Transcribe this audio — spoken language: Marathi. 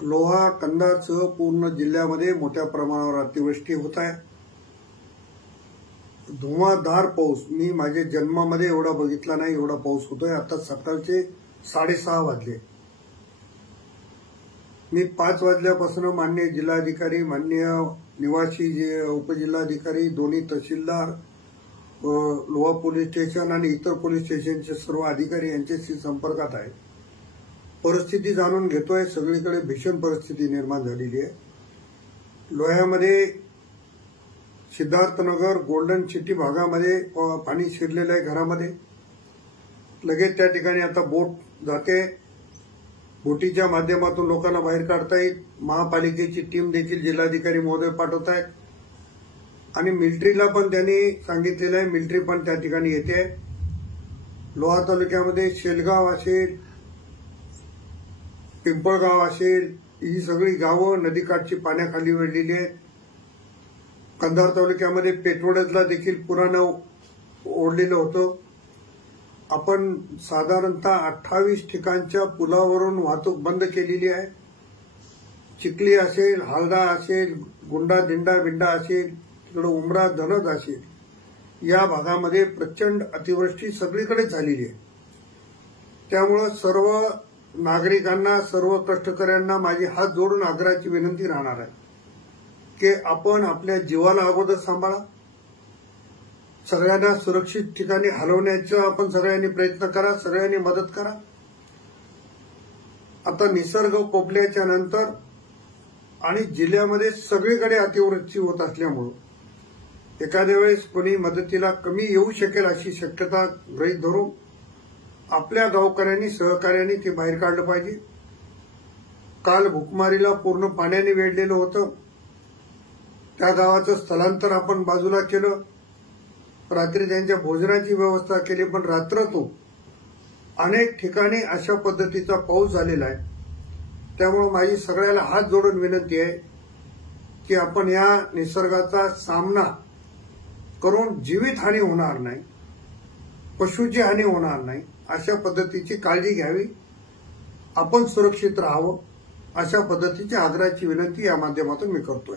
लोहा कंधारसह पूर्ण जिल्ह्यामध्ये मोठ्या प्रमाणावर अतिवृष्टी होत आहे। धुवाधार पाऊस मी माझ्या जन्मामध्ये एवढा बघितला नाही, एवढा पाऊस होतोय। आता सकाळचे 6:30 वाजले। मी 5 वाजल्यापासून माननीय जिल्हाधिकारी, माननीय निवासी उपजिल्हाधिकारी, दोन्ही तहसीलदार, लोहा पोलीस स्टेशन आणि इतर पोलीस स्टेशनचे सर्व अधिकारी यांच्याशी संपर्कात आहे। परिस्थिती जाणून घेतोय। सगळीकडे भीषण परिस्थिती निर्माण झालेली आहे। लोह्यामध्ये सिद्धार्थनगर, गोल्डन सिटी भागामध्ये पाणी शिरलेलं आहे घरामध्ये। लगेच त्या ठिकाणी आता बोट जाते। बोटीच्या माध्यमातून लोकांना बाहेर काढता येईल। महापालिकेची टीम देखील जिल्हाधिकारी महोदय पाठवत आहेत आणि मिलिटरीला पण त्यांनी सांगितलेलं आहे, मिलिटरी पण त्या ठिकाणी येते। लोहा तालुक्यामध्ये शेलगाव असेल, पिंपळगाव असेल, ही सगळी गावं नदीकाठची पाण्याखाली वेढलेली आहेत। कंधार तालुक्यामध्ये पेटवडला देखील पुरानं ओढलेलं होतं। आपण साधारणतः 28 ठिकाणच्या पुलावरून वाहतूक बंद केलेली आहे। चिखली असेल, हालदा असेल, गुंडा दिंडा बिंडा असेल, तिकडे उमरा धनद असेल, या भागामध्ये प्रचंड अतिवृष्टी सगळीकडे झालेली आहे। त्यामुळे सर्व नागरिकांना, सर्व कष्टकऱ्यांना माझी हात जोडून आग्रहाची विनंती राहणार आहे की आपण आपल्या जीवाला अगोदर सांभाळा। सगळ्यांना सुरक्षित ठिकाणी हलवण्याचा आपण सगळ्यांनी प्रयत्न करा, सगळ्यांनी मदत करा। आता निसर्ग कोपल्याच्या नंतर आणि जिल्ह्यामध्ये सगळीकडे अतिवृष्टी होत असल्यामुळे एखाद्या वेळेस कोणी मदतीला कमी येऊ शकेल अशी शक्यता गृहीत धरून आपल्या गावकऱ्यांनी, सहकार्याने ते बाहेर काढलं पाहिजे। काल भूकमारीला पूर्ण पाण्याने वेढलेलं होतं। त्या गावाचं स्थलांतर आपण बाजूला केलं। रात्री त्यांच्या भोजनाची व्यवस्था केली, पण रात्रतून अनेक ठिकाणी अशा पद्धतीचा पाऊस झालेला आहे। त्यामुळे माझी सगळ्याला हात जोडून विनंती आहे की आपण या निसर्गाचा सामना करून जीवितहानी होणार नाही, पशुची हानी होणार नाही, अशा पद्धतीची काळजी घ्यावी। आपण सुरक्षित राहावं, अशा पद्धतीची आग्रहाची विनंती या माध्यमातून मी करतोय।